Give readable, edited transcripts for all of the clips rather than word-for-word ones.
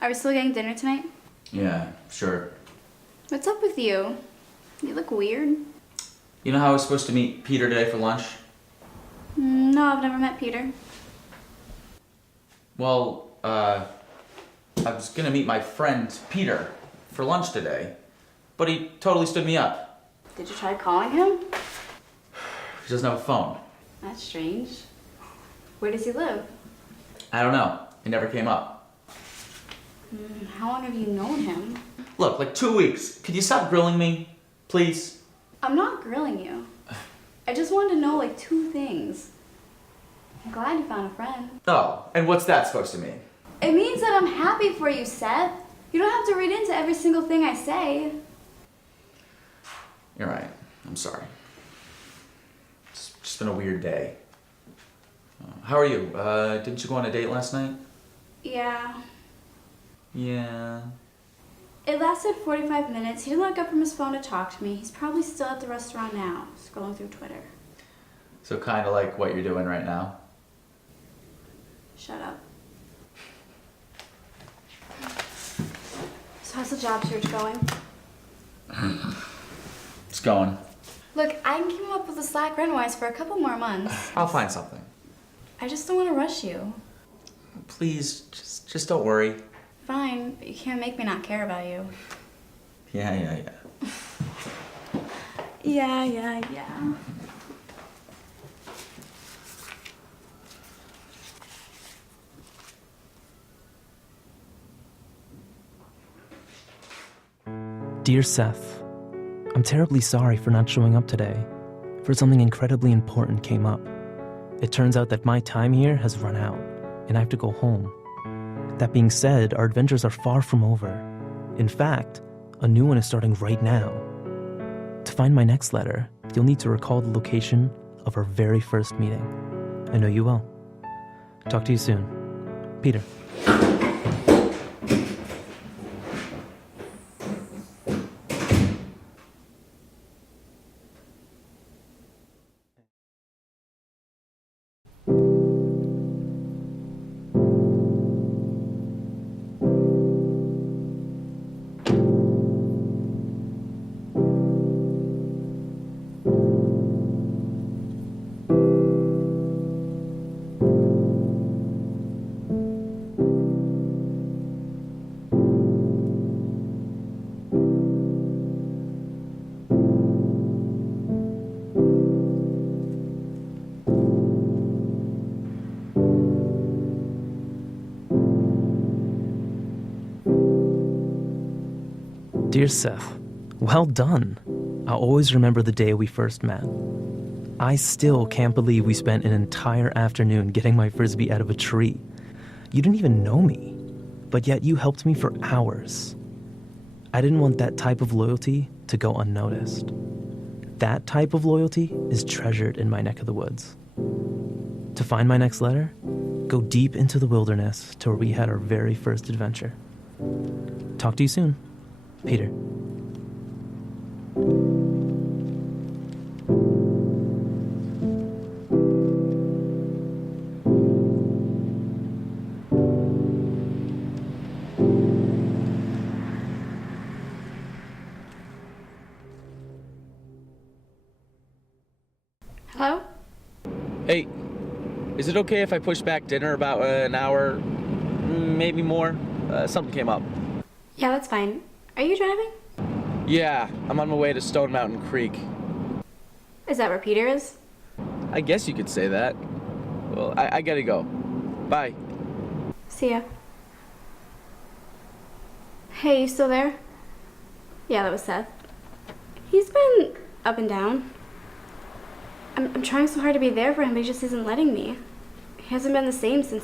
Are we still getting dinner tonight? Yeah, sure. What's up with you? You look weird. You know how I was supposed to meet Peter today for lunch? No, I've never met Peter. Well, I was gonna meet my friend Peter for lunch today, but he totally stood me up. Did you try calling him? He doesn't have a phone. That's strange. Where does he live? I don't know. He never came up. How long have you known him? Look, like 2 weeks. Could you stop grilling me, please? I'm not grilling you. I just wanted to know like 2 things. I'm glad you found a friend. Oh, and what's that supposed to mean? It means that I'm happy for you, Seth. You don't have to read into every single thing I say. You're right. I'm sorry. It's just been a weird day. How are you? Didn't you go on a date last night? Yeah. Yeah. It lasted 45 minutes. He didn't look up from his phone to talk to me. He's probably still at the restaurant now, scrolling through Twitter. So kind of like what you're doing right now? Shut up. So how's the job search going? It's going. Look, I can keep him up with the slack rent-wise for a couple more months. I'll find something. I just don't want to rush you. Please, just don't worry. Fine, but you can't make me not care about you. Yeah. Yeah. Dear Seth, I'm terribly sorry for not showing up today, for something incredibly important came up. It turns out that my time here has run out, and I have to go home. That being said, our adventures are far from over. In fact, a new one is starting right now. To find my next letter, you'll need to recall the location of our very first meeting. I know you will. Talk to you soon. Peter. Dear Seth, well done. I'll always remember the day we first met. I still can't believe we spent an entire afternoon getting my frisbee out of a tree. You didn't even know me, but yet you helped me for hours. I didn't want that type of loyalty to go unnoticed. That type of loyalty is treasured in my neck of the woods. To find my next letter, go deep into the wilderness to where we had our very first adventure. Talk to you soon. Peter. Hello? Hey, is it okay if I push back dinner about an hour, maybe more? Something came up. Yeah, that's fine. Are you driving? Yeah, I'm on my way to Stone Mountain Creek. Is that where Peter is? I guess you could say that. Well, I gotta go. Bye. See ya. Hey, you still there? Yeah, that was Seth. He's been up and down. I'm trying so hard to be there for him, but he just isn't letting me. He hasn't been the same since...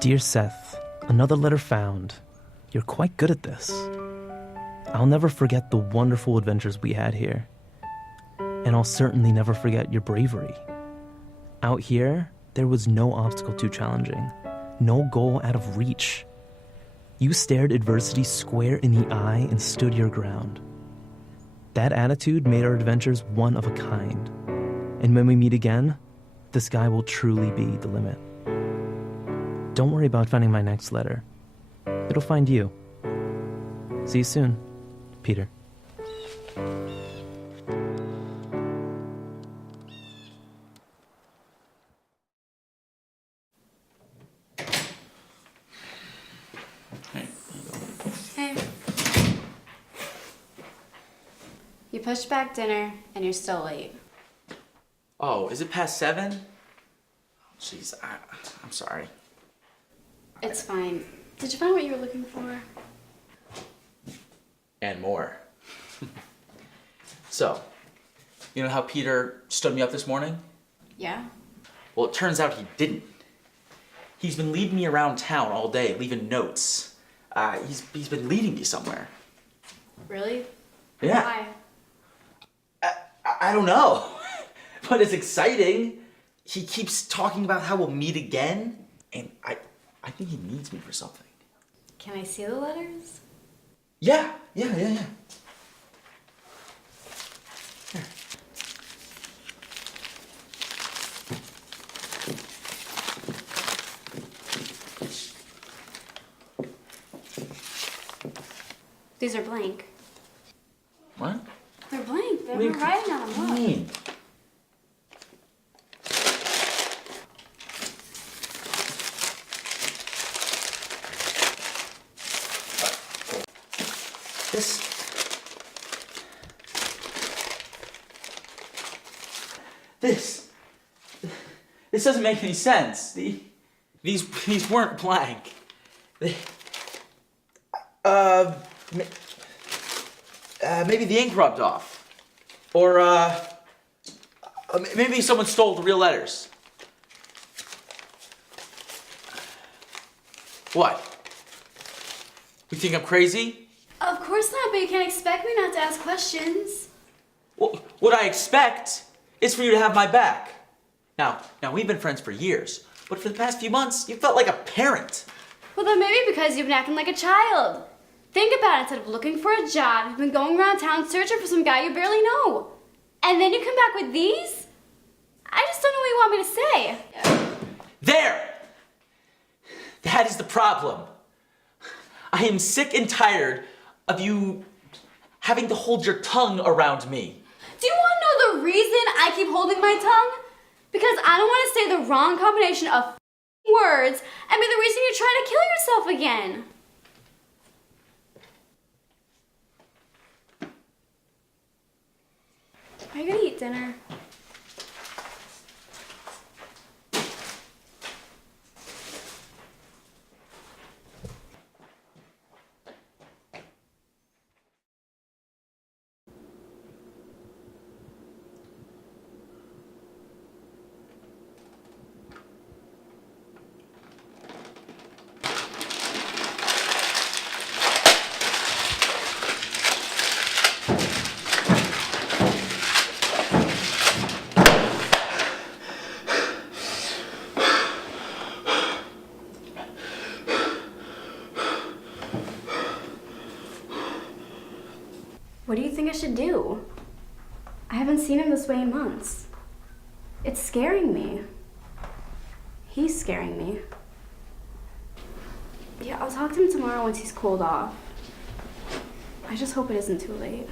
Dear Seth, another letter found. You're quite good at this. I'll never forget the wonderful adventures we had here. And I'll certainly never forget your bravery. Out here, there was no obstacle too challenging, no goal out of reach. You stared adversity square in the eye and stood your ground. That attitude made our adventures one of a kind. And when we meet again, the sky will truly be the limit. Don't worry about finding my next letter. It'll find you. See you soon, Peter. Hey. You pushed back dinner and you're still late. Oh, is it past 7? Jeez, I'm sorry. It's fine. Did you find what you were looking for? And more. So, you know how Peter stood me up this morning? Yeah? Well, it turns out he didn't. He's been leading me around town all day, leaving notes. He's been leading me somewhere. Really? Yeah. Why? I don't know, but it's exciting. He keeps talking about how we'll meet again, and I think he needs me for something. Can I see the letters? Yeah. Here. These are blank. What? They're blank. They've What do you- been writing on What them. do you Look. mean? This doesn't make any sense. These weren't blank. Maybe the ink rubbed off. Or, maybe someone stole the real letters. What? You think I'm crazy? Of course not, but you can't expect me not to ask questions. Well, what I expect is for you to have my back. Now we've been friends for years, but for the past few months, you felt like a parent. Well, then maybe because you've been acting like a child. Think about it. Instead of looking for a job, you've been going around town searching for some guy you barely know. And then you come back with these? I just don't know what you want me to say. There! That is the problem. I am sick and tired of you having to hold your tongue around me. Do you want to know the reason I keep holding my tongue? Because I don't want to say the wrong combination of words and be the reason you're trying to kill yourself again. Are you gonna eat dinner? What do you think I should do? I haven't seen him this way in months. It's scaring me. He's scaring me. Yeah, I'll talk to him tomorrow once he's cooled off. I just hope it isn't too late.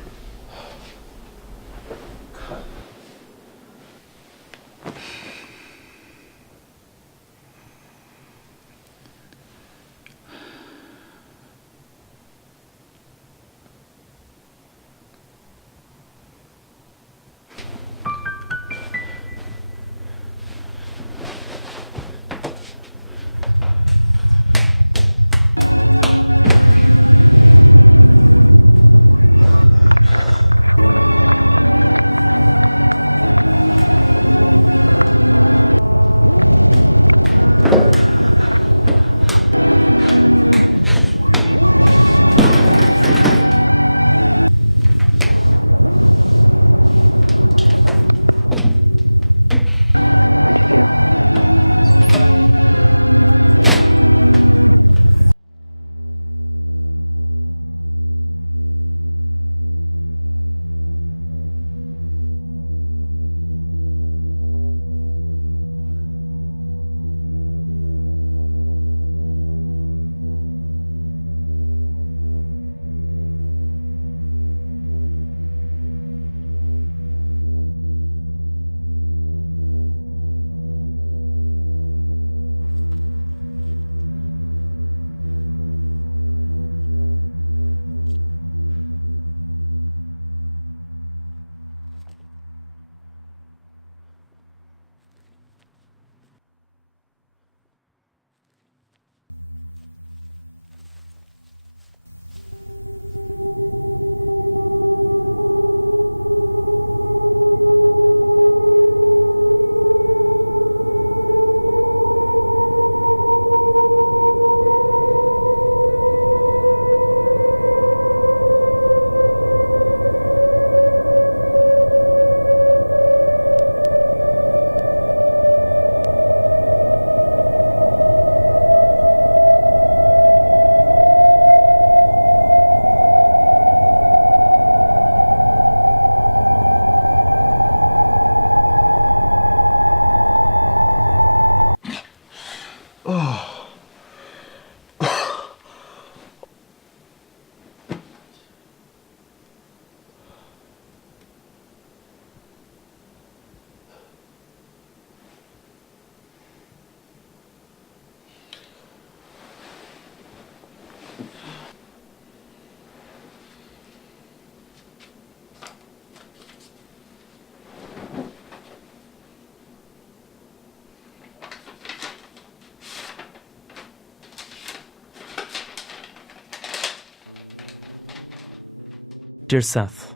Dear Seth,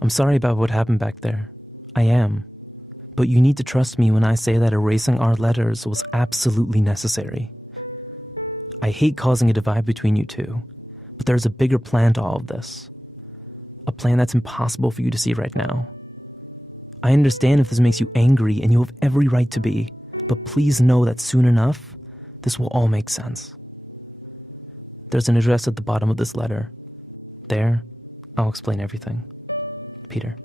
I'm sorry about what happened back there. I am. But you need to trust me when I say that erasing our letters was absolutely necessary. I hate causing a divide between you two, but there's a bigger plan to all of this. A plan that's impossible for you to see right now. I understand if this makes you angry, and you have every right to be, but please know that soon enough, this will all make sense. There's an address at the bottom of this letter. There, I'll explain everything. Peter.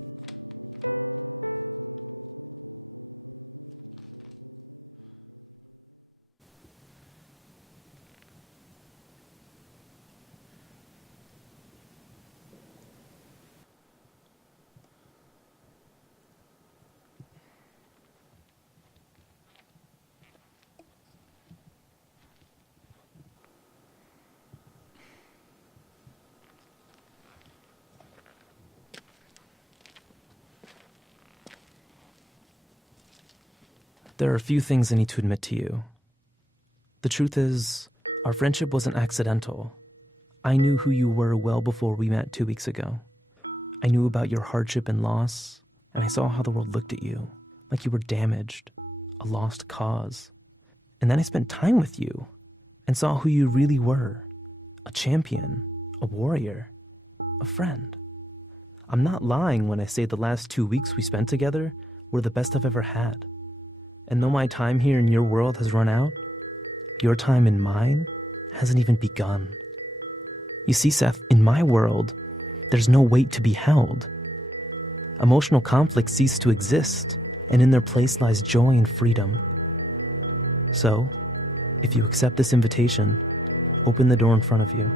There are a few things I need to admit to you. The truth is, our friendship wasn't accidental. I knew who you were well before we met 2 weeks ago. I knew about your hardship and loss, and I saw how the world looked at you, like you were damaged, a lost cause. And then I spent time with you, and saw who you really were, a champion, a warrior, a friend. I'm not lying when I say the last 2 weeks we spent together were the best I've ever had. And though my time here in your world has run out, your time in mine hasn't even begun. You see, Seth, in my world, there's no weight to be held. Emotional conflicts cease to exist, and in their place lies joy and freedom. So, if you accept this invitation, open the door in front of you.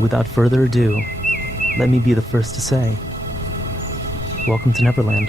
Without further ado, let me be the first to say, welcome to Neverland.